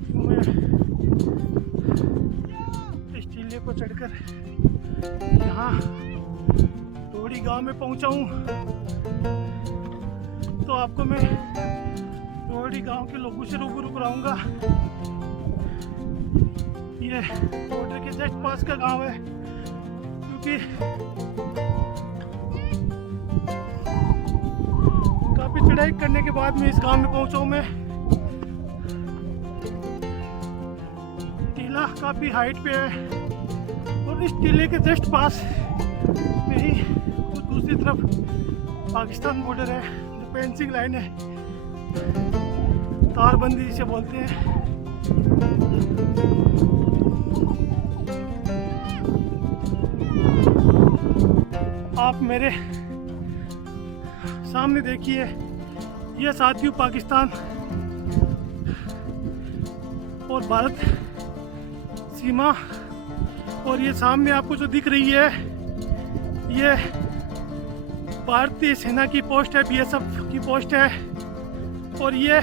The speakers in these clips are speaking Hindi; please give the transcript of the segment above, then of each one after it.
रात को मैं इस टीले को चढ़कर यहाँ रोहड़ी गांव में पहुँचा हूँ। तो आपको मैं रोहड़ी गांव के लोगों से रूबरू कराऊंगा। ये बॉर्डर के जस्ट पास का गांव है, क्योंकि काफी चढ़ाई करने के बाद में इस गांव में पहुंचा हूं मैं। टीला काफी हाइट पे है और इस टीले के जस्ट पास में ही वो दूसरी तरफ पाकिस्तान बॉर्डर है, जो फेंसिंग लाइन है, तारबंदी जिसे बोलते हैं। आप मेरे सामने देखिए, यह साथियों पाकिस्तान और भारत सीमा, और ये सामने आपको जो दिख रही है ये भारतीय सेना की पोस्ट है, बीएसएफ की पोस्ट है। और ये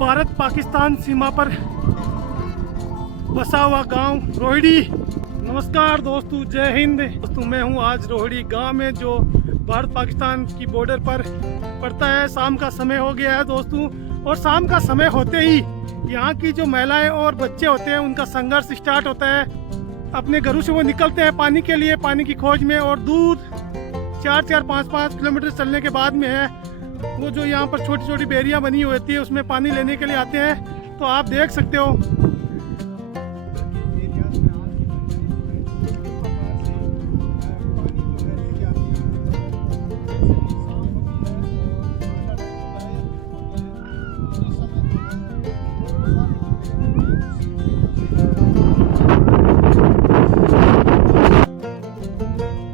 भारत पाकिस्तान सीमा पर बसा हुआ गांव रोहड़ी। नमस्कार दोस्तों, जय हिंद दोस्तों। मैं हूं आज रोहड़ी गांव में, जो भारत पाकिस्तान की बॉर्डर पर पड़ता है। शाम का समय हो गया है दोस्तों, और शाम का समय होते ही यहाँ की जो महिलाएं और बच्चे होते हैं उनका संघर्ष स्टार्ट होता है। अपने घरों से वो निकलते हैं पानी के लिए, पानी की खोज में, और दूर 4-4, 5-5 किलोमीटर चलने के बाद में है वो जो यहाँ पर छोटी छोटी बेरियां बनी हुई होती है, उसमें पानी लेने के लिए आते हैं। तो आप देख सकते हो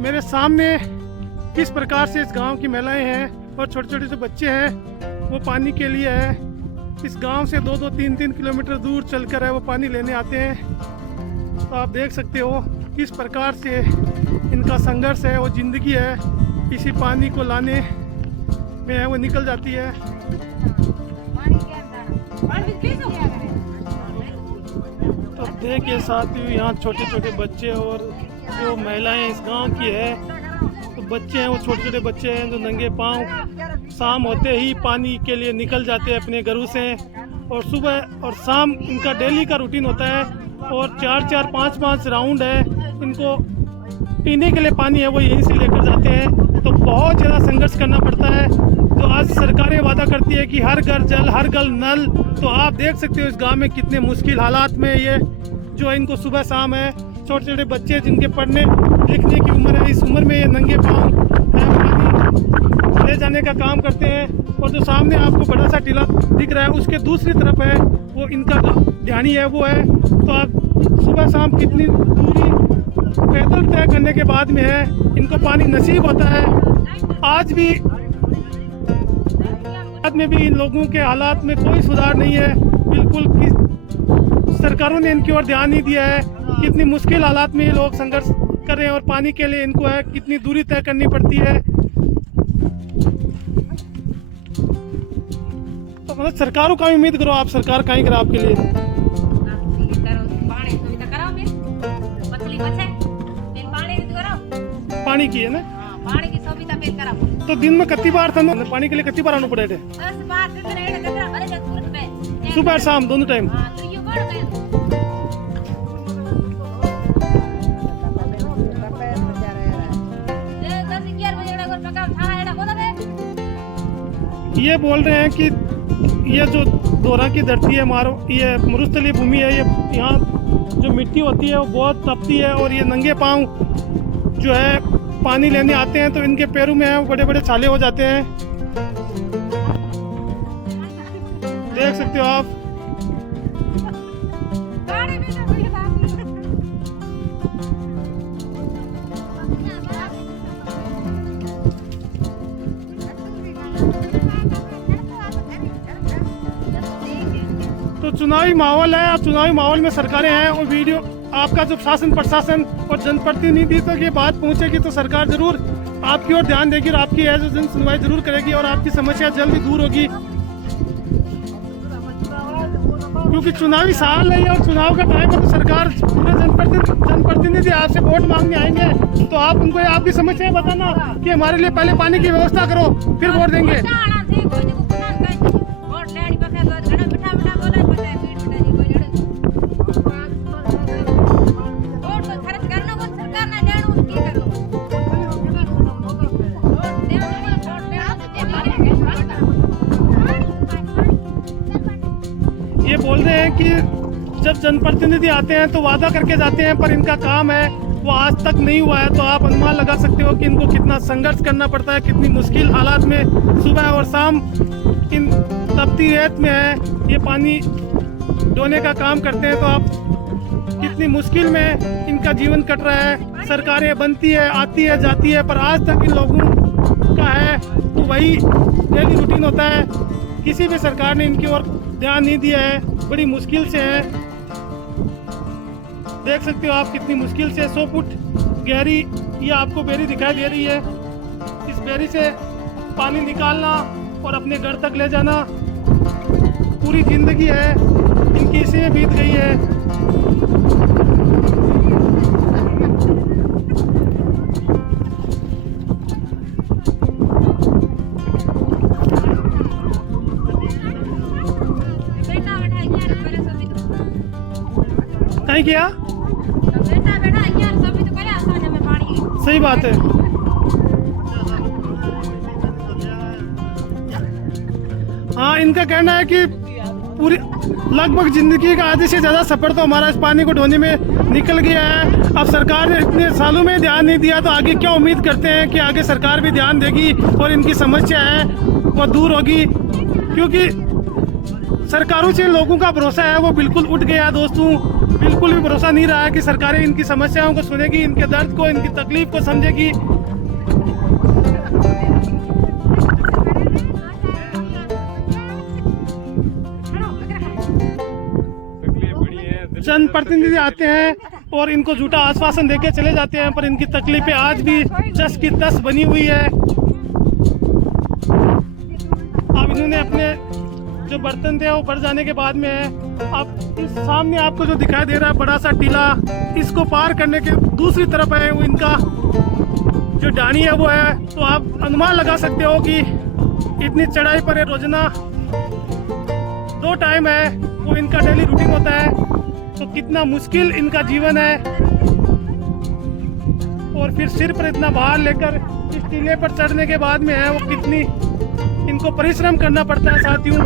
मेरे सामने किस प्रकार से इस गांव की महिलाएं हैं और छोटे छोटे जो बच्चे हैं वो पानी के लिए है। इस गांव से 2-2, 3-3 किलोमीटर दूर चलकर है वो पानी लेने आते हैं। तो आप देख सकते हो किस प्रकार से इनका संघर्ष है, वो जिंदगी है, इसी पानी को लाने में है वो निकल जाती है। तो देखिए साथियों, यहाँ छोटे छोटे बच्चे और जो महिलाएं इस गांव की है, तो बच्चे हैं वो छोटे छोटे बच्चे हैं जो नंगे पांव शाम होते ही पानी के लिए निकल जाते हैं अपने घरों से। और सुबह और शाम इनका डेली का रूटीन होता है, और 4-4, 5-5 राउंड है इनको पीने के लिए पानी है वो यहीं से लेकर जाते हैं। तो बहुत ज़्यादा संघर्ष करना पड़ता है। जो आज सरकारें वादा करती है कि हर घर जल, हर घर नल, तो आप देख सकते हो इस गाँव में कितने मुश्किल हालात में ये जो इनको सुबह शाम है। छोटे छोटे बच्चे जिनके पढ़ने लिखने की उम्र है, इस उम्र में ये नंगे पाँव पानी ले जाने का काम करते हैं। और जो सामने आपको बड़ा सा टीला दिख रहा है उसके दूसरी तरफ है वो इनका ध्यानी है वो है। तो आप सुबह शाम कितनी दूरी पैदल तय करने के बाद में है इनको पानी नसीब होता है। आज भी इन लोगों के हालात में कोई सुधार नहीं है, बिल्कुल सरकारों ने इनकी ओर ध्यान नहीं दिया है। कितनी मुश्किल हालात में ये लोग संघर्ष कर रहे हैं, और पानी के लिए इनको है कितनी दूरी तय करनी पड़ती है। तो मतलब सरकारों का उम्मीद करो, आप सरकार का ही करो आपके लिए। पानी की है ना, तो दिन में कितनी बार था पानी के लिए, कितनी बार आना पड़े थे? सुबह और शाम दोनों टाइम। ये बोल रहे हैं कि ये जो दोरा की धरती है, ये मरुस्थलीय भूमि है, ये यहाँ जो मिट्टी होती है वो बहुत तपती है, और ये नंगे पाँव जो है पानी लेने आते हैं तो इनके पैरों में है वो बड़े बड़े छाले हो जाते हैं। देख सकते हो आप। तो चुनावी माहौल है, और चुनावी माहौल में सरकारें हैं, और वीडियो आपका जो शासन प्रशासन और जनप्रतिनिधि तक ये बात पहुंचेगी तो सरकार जरूर आपकी ओर ध्यान देगी और आपकी जन सुनवाई जरूर करेगी और आपकी समस्या जल्दी दूर होगी। क्योंकि चुनावी साल है और चुनाव का टाइम है, तो सरकार पूरे जनप्रतिनिधि आपसे वोट मांगने आएंगे, तो आप उनको आपकी समस्याएं बताना कि हमारे लिए पहले पानी की व्यवस्था करो, फिर वोट देंगे। ये बोल रहे हैं कि जब जनप्रतिनिधि आते हैं तो वादा करके जाते हैं, पर इनका काम है वो आज तक नहीं हुआ है। तो आप अनुमान लगा सकते हो कि इनको कितना संघर्ष करना पड़ता है, कितनी मुश्किल हालात में सुबह और शाम इन तपती रेत में है ये पानी ढोने का काम करते हैं। तो आप कितनी मुश्किल में इनका जीवन कट रहा है। सरकारें बनती है, आती है, जाती है, पर आज तक इन लोगों का है तो वही डेली रूटीन होता है। किसी भी सरकार ने इनकी ओर ध्यान नहीं दिया है, बड़ी मुश्किल से है। देख सकते हो आप कितनी मुश्किल से 100 फुट गहरी ये आपको बेरी दिखाई दे रही है। इस बेरी से पानी निकालना और अपने घर तक ले जाना पूरी जिंदगी है इनकी इसी में बीत गई है। नहीं किया, सही बात है। हाँ, इनका कहना है कि पूरी लगभग जिंदगी का आधे से ज्यादा सफर तो हमारा इस पानी को ढोने में निकल गया है। अब सरकार ने इतने सालों में ध्यान नहीं दिया, तो आगे क्या उम्मीद करते हैं कि आगे सरकार भी ध्यान देगी और इनकी समस्या है वो दूर होगी। क्योंकि सरकारों से लोगों का भरोसा है वो बिल्कुल उठ गया है दोस्तों। बिल्कुल भी भरोसा नहीं रहा है कि सरकारें इनकी समस्याओं को सुनेगी, इनके दर्द को, इनकी तकलीफ को समझेगी। जनप्रतिनिधि आते हैं और इनको झूठा आश्वासन देके चले जाते हैं, पर इनकी तकलीफें आज भी जस की तस बनी हुई है। अब इन्होंने अपने जो बर्तन थे वो भर जाने के बाद में है। अब इस सामने आपको जो दिखाई दे रहा है बड़ा सा टीला, इसको पार करने के दूसरी तरफ है वो इनका जो डानी है वो है। तो आप अनुमान लगा सकते हो कि इतनी चढ़ाई पर रोजाना 2 टाइम है वो इनका डेली रूटीन होता है। तो कितना मुश्किल इनका जीवन है, और फिर सिर पर इतना भार लेकर इस टीले पर चढ़ने के बाद में है वो कितनी इनको परिश्रम करना पड़ता है। साथियों,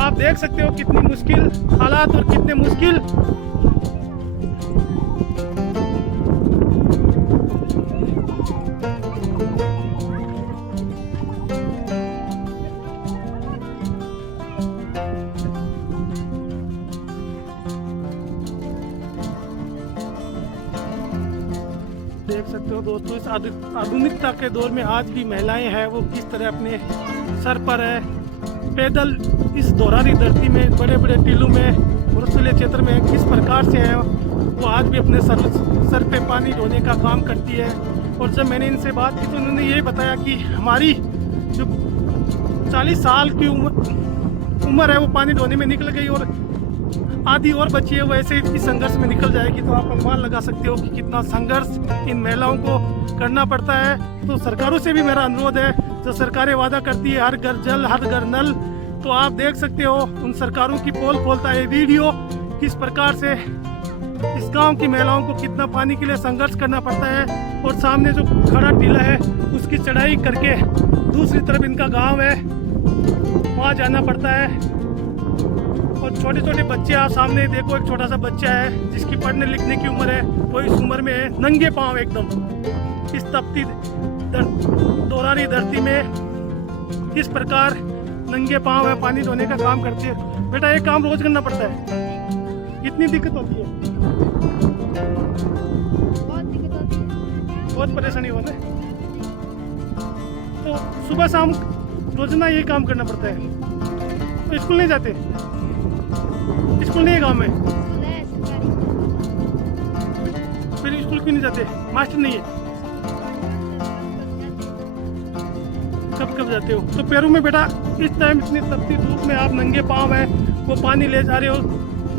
आप देख सकते हो कितनी मुश्किल हालात और कितने मुश्किल देख सकते हो दोस्तों। इस आधुनिकता के दौर में आज भी महिलाएं हैं वो किस तरह अपने सर पर है पैदल इस दोहरारी धरती में, बड़े बड़े टीलों में, बरसीले क्षेत्र में किस प्रकार से है वो आज भी अपने सर पे पानी ढोने का काम करती है। और जब मैंने इनसे बात की तो उन्होंने यही बताया कि हमारी जो 40 साल की उम्र है वो पानी ढोने में निकल गई और आधी और बची है, वो ऐसे ही संघर्ष में निकल जाएगी। तो आप अनुमान लगा सकते हो कि कितना संघर्ष इन महिलाओं को करना पड़ता है। तो सरकारों से भी मेरा अनुरोध है, जो सरकारें वादा करती है हर घर जल हर घर नल, तो आप देख सकते हो उन सरकारों की पोल खोलता है वीडियो किस प्रकार से इस गांव की महिलाओं को कितना पानी के लिए संघर्ष करना पड़ता है। और सामने जो खड़ा टीला है उसकी चढ़ाई करके दूसरी तरफ इनका गांव है वहाँ जाना पड़ता है। और छोटे छोटे बच्चे आप सामने देखो, एक छोटा सा बच्चा है जिसकी पढ़ने लिखने की उम्र है, वो इस उम्र में है, नंगे पांव एकदम इस तपती दोहरारी धरती में किस प्रकार नंगे पांव है पानी ढोने का काम करते हैं। बेटा एक काम रोज करना पड़ता है, कितनी दिक्कत होती है? बहुत परेशानी होता है। तो सुबह शाम रोजाना ये काम करना पड़ता है। तो स्कूल नहीं जाते? स्कूल नहीं है गाँव में? फिर स्कूल क्यों नहीं जाते? मास्टर नहीं है? कब कब जाते हो? तो पैरों में बेटा इस टाइम इतनी तपती धूप में आप नंगे पाँव हैं, वो पानी ले जा रहे हो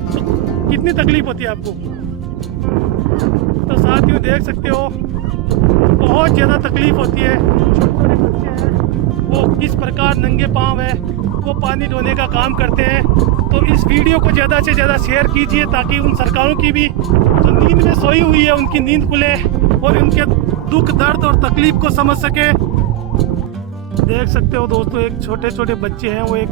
तो कितनी तकलीफ होती है आपको। तो साथियों देख सकते हो बहुत ज़्यादा तकलीफ होती है। छोटे छोटे बच्चे हैं वो किस प्रकार नंगे पाँव है वो पानी ढोने का काम करते हैं। तो इस वीडियो को ज़्यादा से ज़्यादा शेयर कीजिए ताकि उन सरकारों की भी जो नींद में सोई हुई है उनकी नींद खुले और उनके दुख दर्द और तकलीफ को समझ सके। देख सकते हो दोस्तों एक छोटे छोटे बच्चे हैं वो एक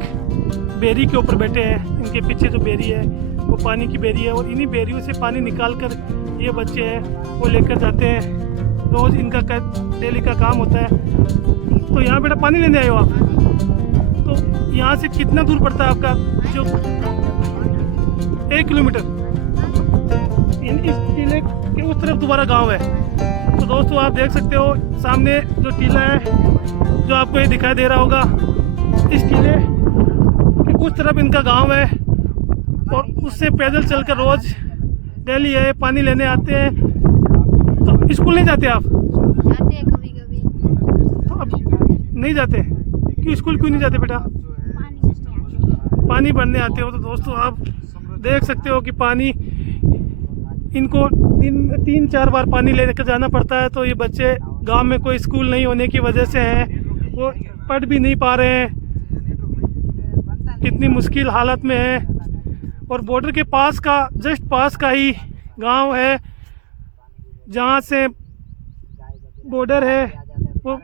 बेरी के ऊपर बैठे हैं। इनके पीछे जो बेरी है वो पानी की बेरी है और इन्हीं बेरियों से पानी निकाल कर ये बच्चे हैं वो लेकर जाते हैं। रोज़ इनका डेली का काम होता है। तो यहाँ बेटा पानी लेने आए हो आप? तो यहाँ से कितना दूर पड़ता है आपका? जो 1 किलोमीटर। इस टीले के उस तरफ दोबारा गांव है। तो दोस्तों आप देख सकते हो सामने जो टीला है जो आपको ये दिखाई दे रहा होगा, इस टीले के उस तरफ इनका गांव है और उससे पैदल चलकर रोज डेली है पानी लेने आते हैं। तो स्कूल नहीं जाते आप? जाते हैं कभी कभी। तो अब नहीं जाते क्यों? स्कूल क्यों नहीं जाते बेटा? पानी भरने आते हो। तो दोस्तों आप देख सकते हो कि पानी इनको 3-4 बार पानी लेकर जाना पड़ता है। तो ये बच्चे गांव में कोई स्कूल नहीं होने की वजह से हैं वो पढ़ भी नहीं पा रहे हैं, कितनी मुश्किल हालत में है। और बॉर्डर के पास का जस्ट पास का ही गांव है जहां से बॉर्डर है, वो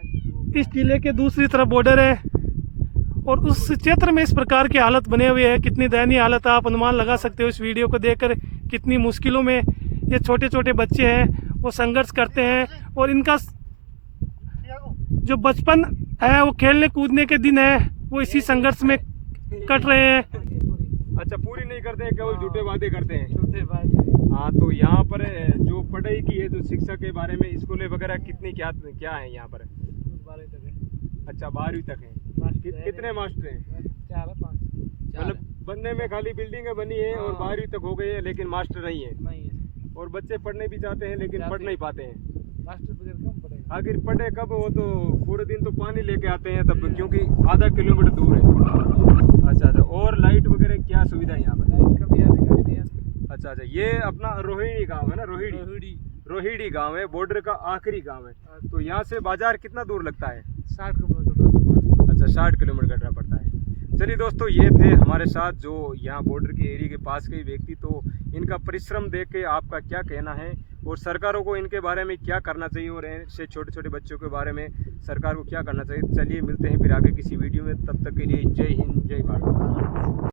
इस जिले के दूसरी तरफ बॉर्डर है। और उस क्षेत्र में इस प्रकार की हालत बने हुए है, कितनी दयनीय हालत है आप अनुमान लगा सकते हो इस वीडियो को देखकर कितनी मुश्किलों में ये छोटे छोटे बच्चे हैं वो संघर्ष करते हैं। और इनका जो बचपन है वो खेलने कूदने के दिन है वो इसी संघर्ष में कट रहे हैं। अच्छा पूरी नहीं करते हैं, केवल झूठे वादे करते हैं। झूठे वादे। हाँ तो यहाँ पर जो पढ़ाई की है जो शिक्षा के बारे में स्कूलें वगैरह कितनी क्या क्या है यहाँ पर? 12वीं तक है। अच्छा 12वीं तक है। कितने मास्टर हैं? 4-5। मतलब बनने में खाली बिल्डिंगें बनी है और 12वीं तक हो गई है लेकिन मास्टर नहीं है। और बच्चे पढ़ने भी चाहते हैं लेकिन पढ़ नहीं पाते हैं। मास्टर बगैर कम पढ़ेगा। आखिर पढ़े कब? वो तो पूरे दिन तो पानी लेके आते हैं तब, क्योंकि आधा किलोमीटर दूर है। अच्छा अच्छा, और लाइट वगैरह क्या सुविधा है यहाँ पर? कभी आते कभी नहीं आते। अच्छा अच्छा, ये अपना रोहिणी गांव है ना? रोहिणी गांव है, बॉर्डर का आखिरी गांव है। तो यहाँ से बाजार कितना दूर लगता है? 60 किलोमीटर। अच्छा 60 किलोमीटर कटना पड़ता है। चलिए दोस्तों ये थे हमारे साथ जो यहाँ बॉर्डर के एरिया के पास के व्यक्ति। तो इनका परिश्रम देख के आपका क्या कहना है और सरकारों को इनके बारे में क्या करना चाहिए और ऐसे छोटे छोटे बच्चों के बारे में सरकार को क्या करना चाहिए? चलिए मिलते हैं फिर आगे किसी वीडियो में, तब तक के लिए जय हिंद जय भारत।